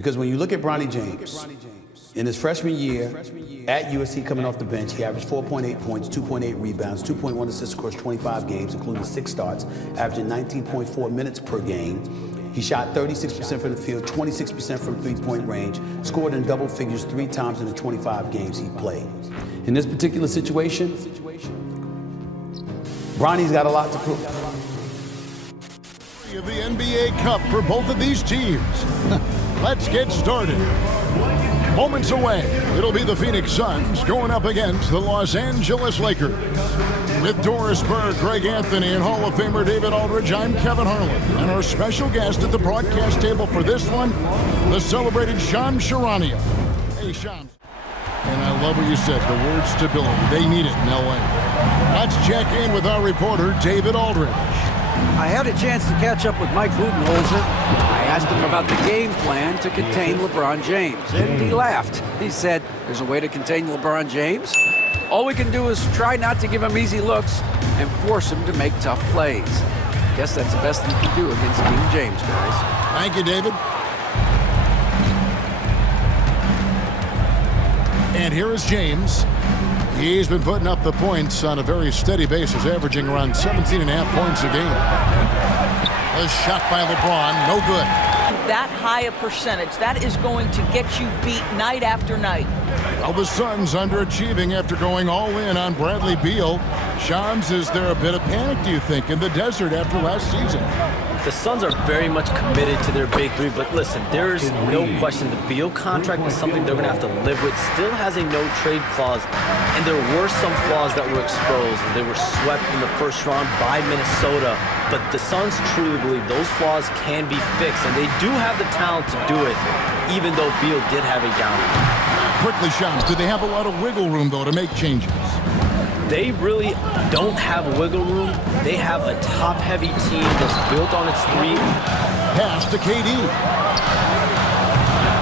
Because when you look at Bronny James, in his freshman year at USC coming off the bench, he averaged 4.8 points, 2.8 rebounds, 2.1 assists across 25 games, including 6 starts, averaging 19.4 minutes per game. He shot 36% from the field, 26% from three-point range, scored in double figures 3 times in the 25 games he played. In this particular situation, Bronny's got a lot to prove. Of the NBA Cup for both of these teams. Let's get started. Moments away, it'll be the Phoenix Suns going up against the Los Angeles Lakers. With Doris Burke, Greg Anthony, and Hall of Famer David Aldridge, I'm Kevin Harlan. And our special guest at the broadcast table for this one, the celebrated Shams Charania. Hey, Shams. And I love what you said, the word stability. They need it in LA. Let's check in with our reporter, David Aldridge. I had a chance to catch up with Mike Budenholzer. I asked him about the game plan to contain LeBron James, and he laughed. He said, there's a way to contain LeBron James. All we can do is try not to give him easy looks and force him to make tough plays. Guess that's the best you can do against King James, guys. Thank you, David. And here is James. He's been putting up the points on a very steady basis, averaging around 17.5 points a game. A shot by LeBron, no good. That high a percentage, that is going to get you beat night after night. Well, the Suns underachieving after going all in on Bradley Beal. Shams, is there a bit of panic, do you think, in the desert after last season? The Suns are very much committed to their big three, but listen, there's no question the Beal contract is something they're going to have to live with. Still has a no-trade clause, and there were some flaws that were exposed. They were swept in the first round by Minnesota, but the Suns truly believe those flaws can be fixed, and they do have the talent to do it, even though Beal did have a down year. Quickly, Shams, do they have a lot of wiggle room, though, to make changes? They really don't have wiggle room. They have a top-heavy team that's built on its three. Pass to KD.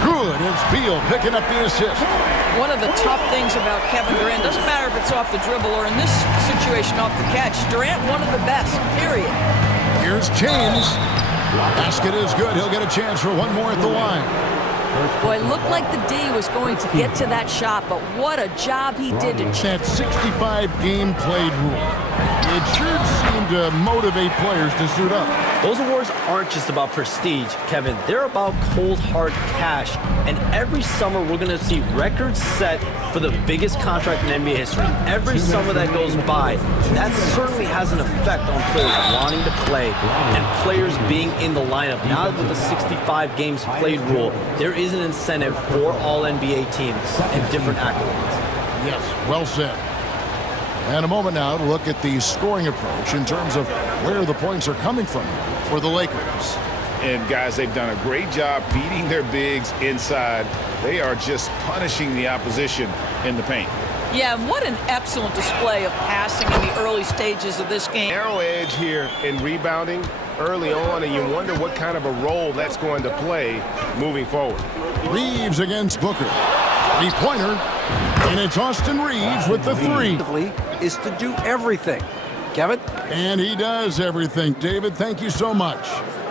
Good, it's Beal picking up the assist. One of the tough things about Kevin Durant, doesn't matter if it's off the dribble or in this situation off the catch, Durant one of the best, period. Here's James. Basket is good. He'll get a chance for one more at the line. Boy, it looked like the D was going to get to that shot, but what a job he did to That 65 game played rule. It sure seemed to motivate players to suit up. Those awards aren't just about prestige, Kevin. They're about cold, hard cash. And every summer, we're going to see records set for the biggest contract in NBA history. Every summer that goes by, that certainly has an effect on players wanting to play and players being in the lineup. Now with the 65 games played rule, there is an incentive for all NBA teams and different accolades. Yes, well said. And a moment now to look at the scoring approach in terms of where the points are coming from for the Lakers. And guys, they've done a great job feeding their bigs inside. They are just punishing the opposition in the paint. Yeah, and what an excellent display of passing in the early stages of this game. Narrow edge here in rebounding early on, and you wonder what kind of a role that's going to play moving forward. Reeves against Booker. Three-pointer, and it's Austin Reeves with the three. Is to do everything. Kevin? And he does everything. David, thank you so much.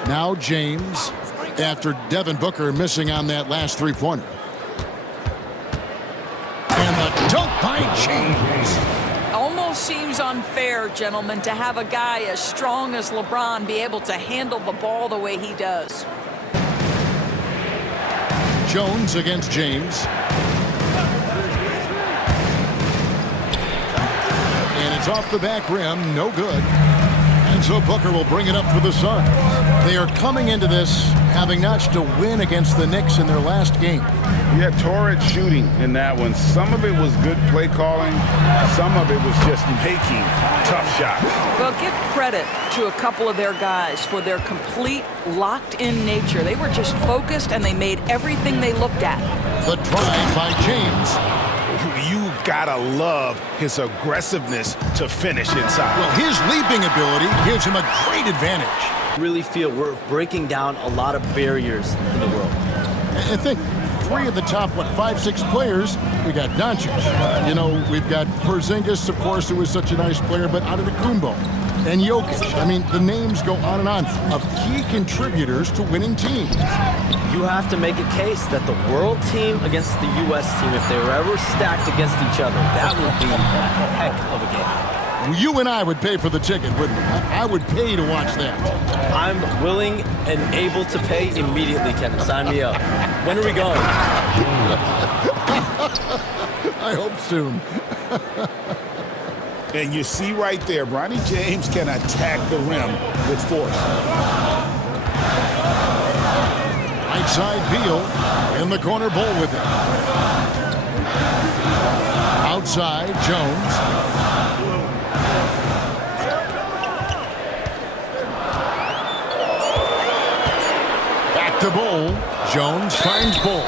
Now James, after Devin Booker missing on that last three-pointer. And the dunk by James. Almost seems unfair, gentlemen, to have a guy as strong as LeBron be able to handle the ball the way he does. Jones against James. And it's off the back rim, no good. And so Booker will bring it up for the Suns. They are coming into this having notched a win against the Knicks in their last game. Yeah, torrid shooting in that one. Some of it was good play calling. Some of it was just making tough shots. Well, give credit to a couple of their guys for their complete locked-in nature. They were just focused, and they made everything they looked at. The drive by James. You gotta love his aggressiveness to finish inside. Well, his leaping ability gives him a great advantage. I really feel we're breaking down a lot of barriers in the world. I think three of the top, 5-6 players, we got Doncic. You know, we've got Porzingis, of course, who was such a nice player, but Antetokounmpo. and Jokic. I mean, the names go on and on of key contributors to winning teams. You have to make a case that the world team against the U.S. team, if they were ever stacked against each other, that would be a heck of a game. You and I would pay for the ticket, wouldn't we? I would pay to watch that. I'm willing and able to pay immediately, Kevin. Sign me up. When are we going? I hope soon. And you see right there, Bronny James can attack the rim with force. Right side, Beal in the corner, Bull with it. Outside, Jones. Back to Bull. Jones finds Bull.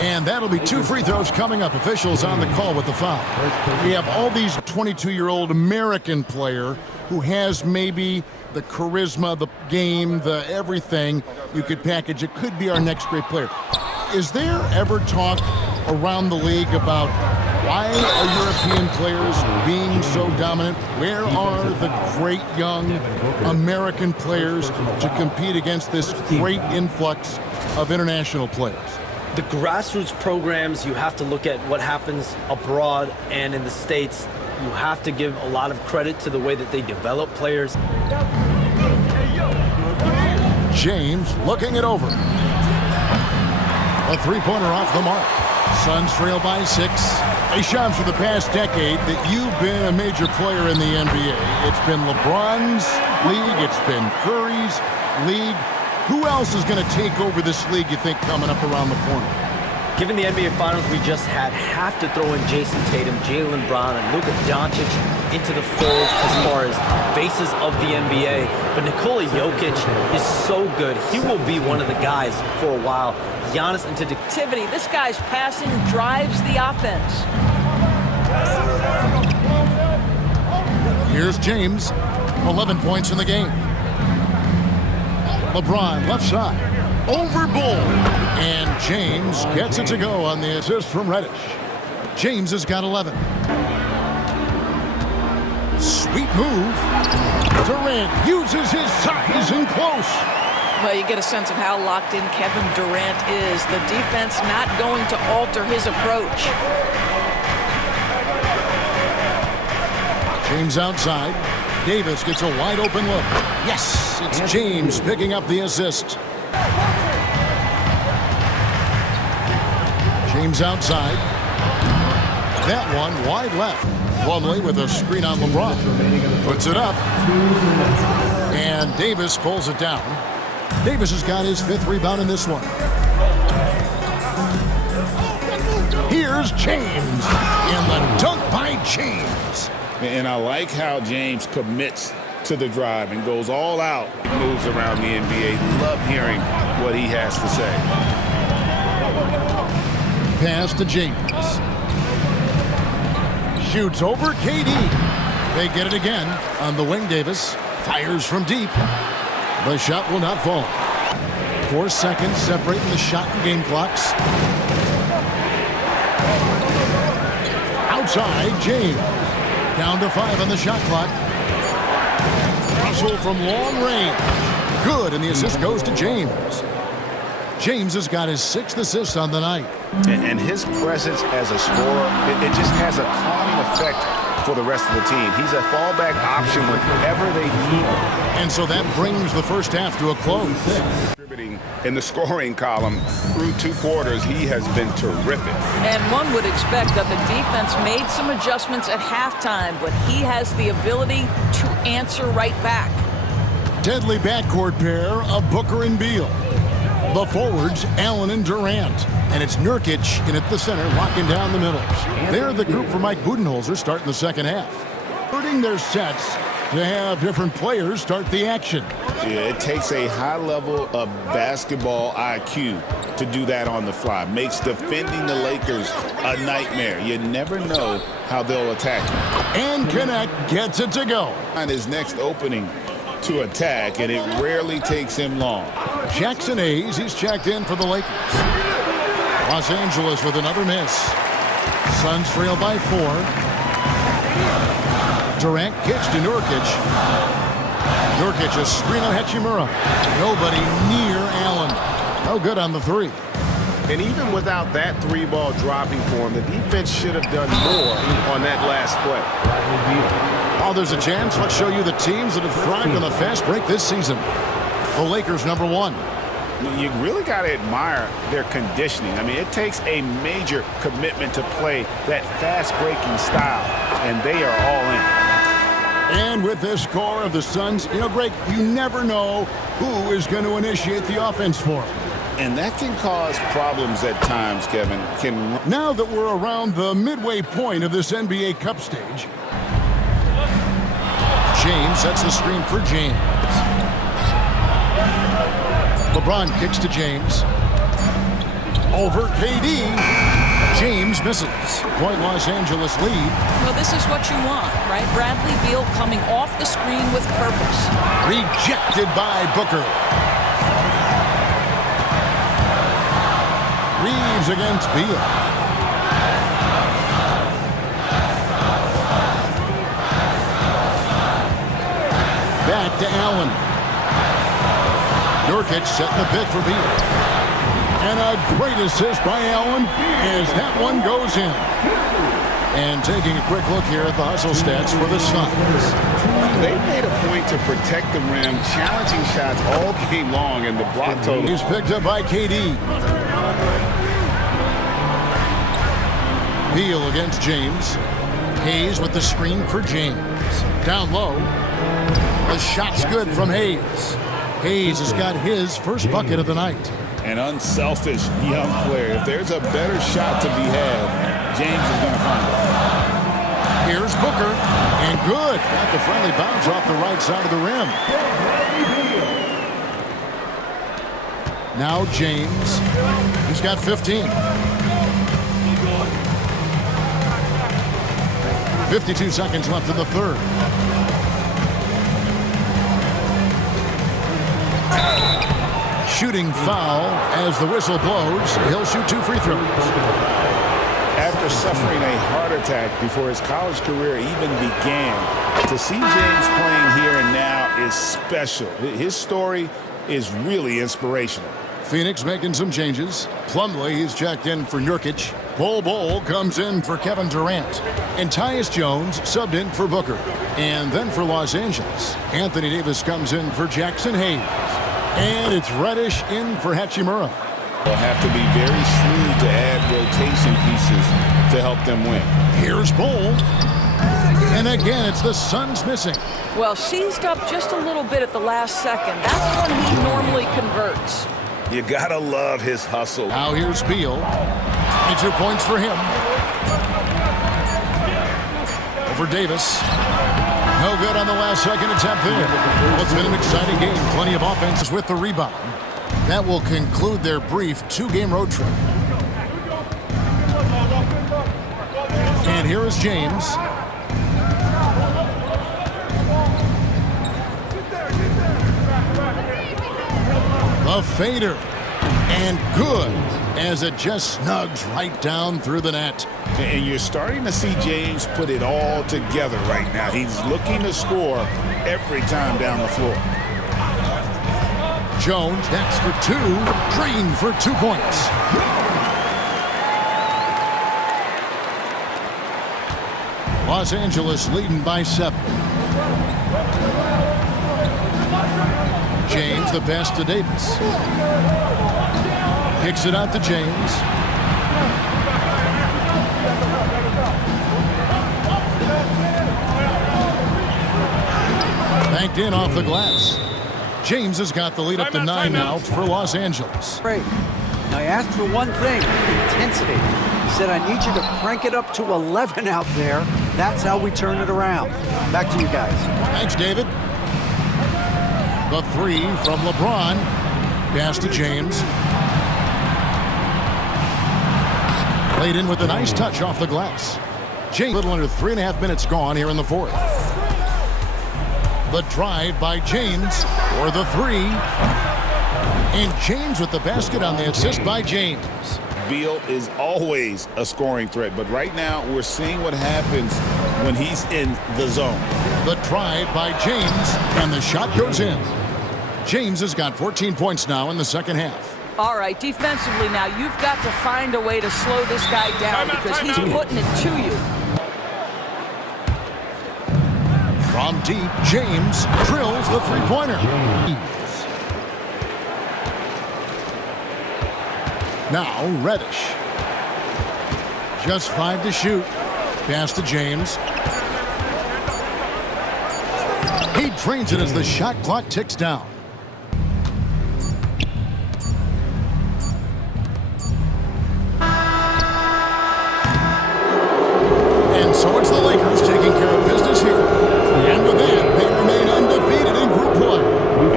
And that'll be 2 free throws coming up. Officials on the call with the foul. We have all these 22-year-old American player who has maybe the charisma, the game, the everything you could package. It could be our next great player. Is there ever talk around the league about why are European players being so dominant? Where are the great young American players to compete against this great influx of international players? The grassroots programs, you have to look at what happens abroad and in the States. You have to give a lot of credit to the way that they develop players. James looking it over. A three-pointer off the mark. Suns trail by 6. Hey, Shams, for the past decade that you've been a major player in the NBA, it's been LeBron's league, it's been Curry's league. Who else is going to take over this league, you think, coming up around the corner? Given the NBA Finals we just had, have to throw in Jason Tatum, Jaylen Brown, and Luka Doncic into the fold as far as faces of the NBA. But Nikola Jokic is so good. He will be one of the guys for a while. Giannis into the Activity. This guy's passing drives the offense. Here's James, 11 points in the game. LeBron left side, over Bull, and James gets it to go on the assist from Reddish. James has got 11. Sweet move. Durant uses his size and close. Well, you get a sense of how locked in Kevin Durant is. The defense not going to alter his approach. James outside. Davis gets a wide open look. Yes, it's James picking up the assist. James outside. That one wide left. Plumlee with a screen on LeBron. Puts it up. And Davis pulls it down. Davis has got his 5th rebound in this one. Here's James. And the dunk by James. And I like how James commits to the drive and goes all out. Moves around the NBA. Love hearing what he has to say. Pass to James. Shoots over KD. They get it again on the wing. Davis fires from deep. The shot will not fall. 4 seconds separating the shot and game clocks. Outside, James. Down to 5 on the shot clock. Russell from long range. Good, and the assist goes to James. James has got his 6th assist on the night. And his presence as a scorer, it just has a calming effect for the rest of the team. He's a fallback option whenever they need him. And so that brings the first half to a close. Contributing in the scoring column through 2 quarters, he has been terrific. And one would expect that the defense made some adjustments at halftime, but he has the ability to answer right back. Deadly backcourt pair of Booker and Beal. The forwards, Allen and Durant. And it's Nurkic in at the center, locking down the middle. They're the group for Mike Budenholzer starting the second half. Converting their sets to have different players start the action. Yeah, it takes a high level of basketball IQ to do that on the fly. Makes defending the Lakers a nightmare. You never know how they'll attack you. And Connect gets it to go. On his next opening to attack, and it rarely takes him long. Jackson Hayes, he's checked in for the Lakers. Los Angeles with another miss. Suns trail by 4. Durant kicks to Nurkic. Nurkic, a screen on Hachimura. Nobody near Allen. No good on the three. And even without that three-ball dropping for him, the defense should have done more on that last play. Oh, there's a chance. Let's show you the teams that have thrived on the fast break this season. The Lakers, #1. You really got to admire their conditioning. I mean, it takes a major commitment to play that fast-breaking style, and they are all in. And with this score of the Suns, Greg, you never know who is going to initiate the offense for them. And that can cause problems at times, Kevin. Now that we're around the midway point of this NBA Cup stage, James sets the screen for James. LeBron kicks to James. Over KD. James misses. Point Los Angeles lead. Well, this is what you want, right? Bradley Beal coming off the screen with purpose. Rejected by Booker. Reeves against Beal. Back to Allen. Nurkic setting the pick for Beal. And a great assist by Allen as that one goes in. And taking a quick look here at the hustle stats for the Suns. They made a point to protect the rim, challenging shots all game long, and the block total. He's picked up by KD. Beal against James. Hayes with the screen for James. Down low. The shot's good from Hayes. Hayes has got his first bucket of the night. An unselfish young player. If there's a better shot to be had, James is going to find it. Here's Booker. And good. Got the friendly bounce off the right side of the rim. Now James. He's got 15. 52 seconds left in the third. Shooting foul as the whistle blows. He'll shoot 2 free throws. After suffering a heart attack before his college career even began, to see James playing here and now is special. His story is really inspirational. Phoenix making some changes. Plumlee, he's checked in for Nurkic. Bol comes in for Kevin Durant. And Tyus Jones subbed in for Booker. And then for Los Angeles, Anthony Davis comes in for Jackson Hayes. And it's Reddish in for Hachimura. They'll have to be very shrewd to add rotation pieces to help them win. Here's Bol. And again, it's the Suns missing. Well, seized up just a little bit at the last second. That's when he normally converts. You gotta love his hustle. Now here's Beal. 22 points for him. Over Davis. No good on the last second attempt there. Well, it's been an exciting game. Plenty of offenses with the rebound. That will conclude their brief 2-game road trip. And here is James. The fader. And good as it just snugs right down through the net. And you're starting to see James put it all together right now. He's looking to score every time down the floor. Jones next for 2. Green for 2 points. Los Angeles leading by 7. James the pass to Davis. Kicks it out to James. Banked in off the glass. James has got the lead up to 9 now for Los Angeles. Great. Now, he asked for one thing, intensity. He said, I need you to crank it up to 11 out there. That's how we turn it around. Back to you guys. Thanks, David. The 3 from LeBron. Pass to James. Played in with a nice touch off the glass. James, a little under 3.5 minutes gone here in the fourth. The drive by James for the 3. And James with the basket on the assist by James. Beal is always a scoring threat, but right now we're seeing what happens when he's in the zone. The drive by James, and the shot goes in. James has got 14 points now in the second half. All right, defensively now, you've got to find a way to slow this guy down because he's putting it to you. From deep, James drills the three-pointer. Now Reddish. Just 5 to shoot. Pass to James. He drains it as the shot clock ticks down. And so it's the Lakers taking care of business here. And with that, they remain undefeated in Group 1.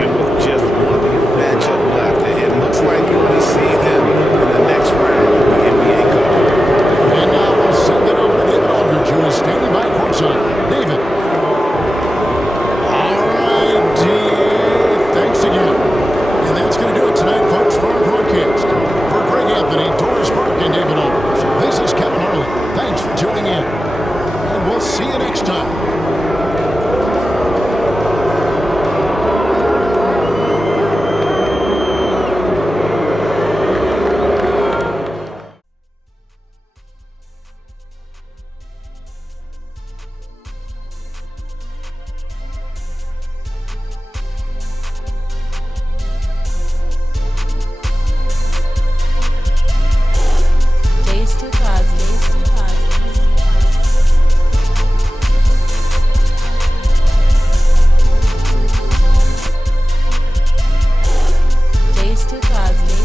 And with just one matchup left, it looks like we see them in the next round of the NBA Cup. And now we'll send it over to David Aldridge, who is standing by courtside. David. All right, Dave. Thanks again. And that's going to do it tonight, folks, for our broadcast. For Greg Anthony, Doris Burke, and David Aldridge, this is Kevin Harlan. Thanks for tuning in. And we'll see you next time. Days to Cosby.